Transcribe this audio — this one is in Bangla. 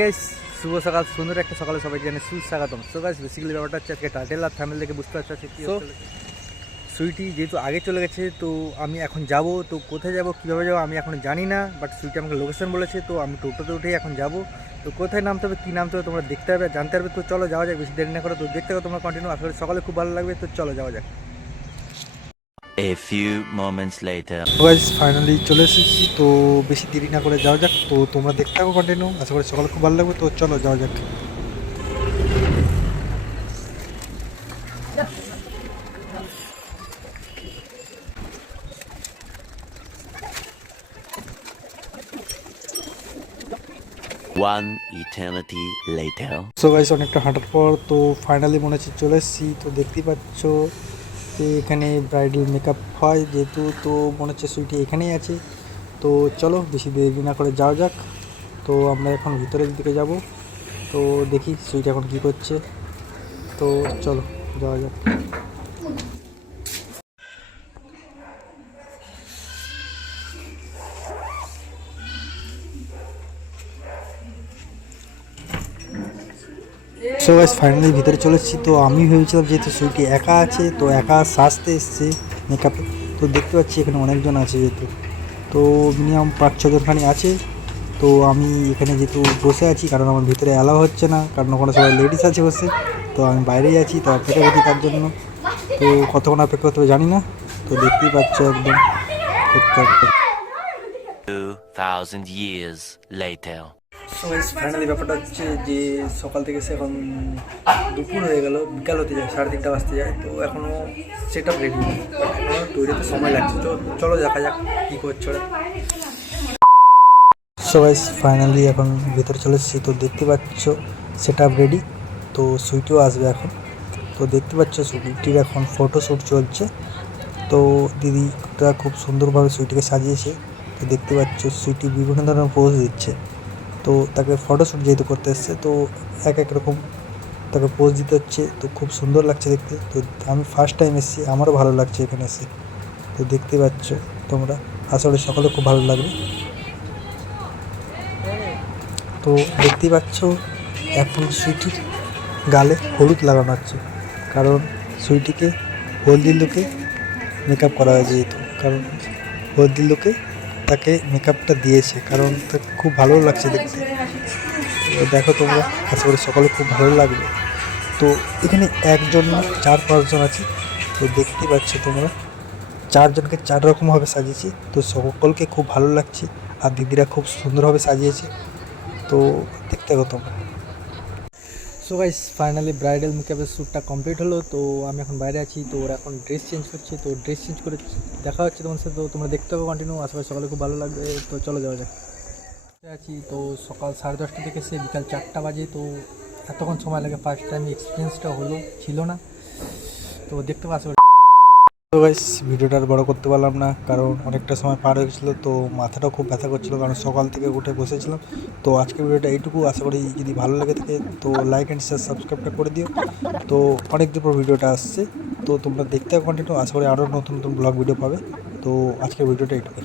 গাইস, শুভ সকাল, সুন্দর একটা সকালে সবাইকে জানাই সুস্বাগতম। সো গাইস, বেসিক্যালি ব্যাপারটা হচ্ছে আজকে টাইটেল আর থাম্বনেল দেখে বুঝতে পারছো কি হচ্ছে। সুইটি যেহেতু আগে চলে গেছে, তো আমি এখন যাব, তো কোথায় যাব কীভাবে যাবো আমি এখন জানি না, বাট সুইটি আমাকে লোকেশন বলেছে, তো আমি টোটোতে উঠেই এখন যাব। তো কোথায় নামতে হবে কী নামতে হবে তোমরা দেখতে হবে, জানতে পারবে। তো চলো যাওয়া যাক, বেশি দেরি না করে। তো দেখতে হবে তোমরা কন্টিনিউ, আশা করি সকালে খুব ভালো লাগবে। তো চলো যাওয়া যাক। A few moments later. Guys, finally চলে এসেছি, তো বেশি দেরি না করে যাওয়া যাক। তো তোমরা দেখতে থাকো কন্টিনিউ, আশা করি সকালে খুব ভালো লাগবে। তো চলো যাওয়া যাক। One eternity later. So guys, অনেকটা হাঁটার পর তো ফাইনালি মনে হচ্ছে চলে এসেছি। তো দেখতেই পাচ্ছ যে এখানে ব্রাইডাল মেকআপ হয় যেহেতু, তো মনে হচ্ছে সুইটি এখানেই আছে। তো চলো বেশি দেরি না করে যাওয়া যাক। তো আমরা এখন ভিতরের দিকে যাব। তো দেখি সুইটি এখন কী করছে। তো চলো যাওয়া যাক। সো গাইস, ফাইনালি ভিতরে চলে এসেছি। তো আমি ভেবেছিলাম যেহেতু সুইটি একা আছে, তো একা সাজতে এসছে মেকআপে। তো দেখতে পাচ্ছি এখানে অনেকজন আছে যেহেতু, তো মিনিমাম 5-6 জনখানি আছে। তো আমি এখানে যেহেতু বসে আছি, কারণ আমার ভিতরে অ্যালাউ হচ্ছে না, কারণ ওখানে সবাই লেডিস আছে বসে। তো আমি বাইরেই আছি, তো অপেক্ষা করছি তার জন্য। তো কতক্ষণ অপেক্ষা করতে হবে জানি না। তো দেখতেই পাচ্ছ একদম 2000 years later. So guys, finally ব্যাপারটা হচ্ছে যে সকাল থেকে সে এখন দুপুর হয়ে গেল, বিকাল হতে যায়, 3:30 বাজতে যায়। তো এখনও সেট আপ রেডি, এখনও তৈরিতে সময় লাগছে। তো চলো দেখা যাক কী করছে ওরা। সো গাইস, ফাইনালি এখন ভিতরে চলে এসেছি। তো দেখতে পাচ্ছ সেট আপ রেডি। তো সুইটিও আসবে এখন। তো দেখতে পাচ্ছ সুইটির এখন ফটোশ্যুট চলছে। তো দিদিটা খুব সুন্দরভাবে সুইটিকে সাজিয়েছে। তো দেখতে পাচ্ছ সুইটি বিভিন্ন ধরনের পোজ দিচ্ছে। তো তাকে ফটোশ্যুট যেহেতু করতে এসছে, তো এক এক রকম তাকে পোজ দিতে হচ্ছে। তো খুব সুন্দর লাগছে দেখতে। তো আমি ফার্স্ট টাইম এসেছি, আমারও ভালো লাগছে এখানে এসে। তো দেখতে পাচ্ছ তোমরা, আসলে সকলে খুব ভালো লাগবে। তো দেখতেই পাচ্ছ এখন সুইটির গালে হলুদ লাগানো হচ্ছে, কারণ সুইটিকে হলদির লুকে মেকআপ করা হয়েছে যেহেতু, কারণ হলদির লুকে তাকে মেকআপটা দিয়েছে, কারণ তাকে খুব ভালো লাগছে দেখতে। দেখো তোমরা, আশা করি সকলে খুব ভালো লাগবে। তো এখানে একজন না 4-5 জন আছে। তো দেখতেই পাচ্ছ তোমরা, 4 জনকে 4 রকমভাবে সাজিয়েছি। তো সকলকে খুব ভালো লাগছে, আর দিদিরা খুব সুন্দরভাবে সাজিয়েছে। তো দেখতে থাকো তোমরা। সো গাইস, ফাইনালি ব্রাইডাল মেকআপের শ্যুটটা কমপ্লিট হলো। তো আমি এখন বাইরে আছি, তো ওরা এখন ড্রেস চেঞ্জ করছে। তো ড্রেস চেঞ্জ করে দেখা হচ্ছে তোমার সাথে। তো তোমরা দেখতে হবে কন্টিনিউ, আশেপাশে সকালে খুব ভালো লাগবে। তো চলো যাওয়া যাক। আছি তো সকাল 10:30 থেকে সে বিকাল 4টা বাজে। তো এতক্ষণ সময় লাগে, ফার্স্ট টাইম এক্সপিরিয়েন্সটা ছিল না। তো দেখতে পাচ্ছ। তো গাইস, ভিডিওটা আর বড় করতে পারলাম না, কারণ অনেকটা সময় পার হয়ে গেছিলো। তো মাথাটাও খুব ব্যথা করছিলো, কারণ সকাল থেকে উঠে বসেছিলাম। তো আজকের ভিডিওটা এইটুকু, আশা করি যদি ভালো লেগে থাকে তো লাইক অ্যান্ড শেয়ার সাবস্ক্রাইবটা করে দিও। তো অনেক দিন পর ভিডিওটা আসছে, তো তোমরা দেখতে কন্টিনিউ, আশা করি আরও নতুন নতুন ব্লগ ভিডিও পাবে। তো আজকের ভিডিওটা এইটুকুই।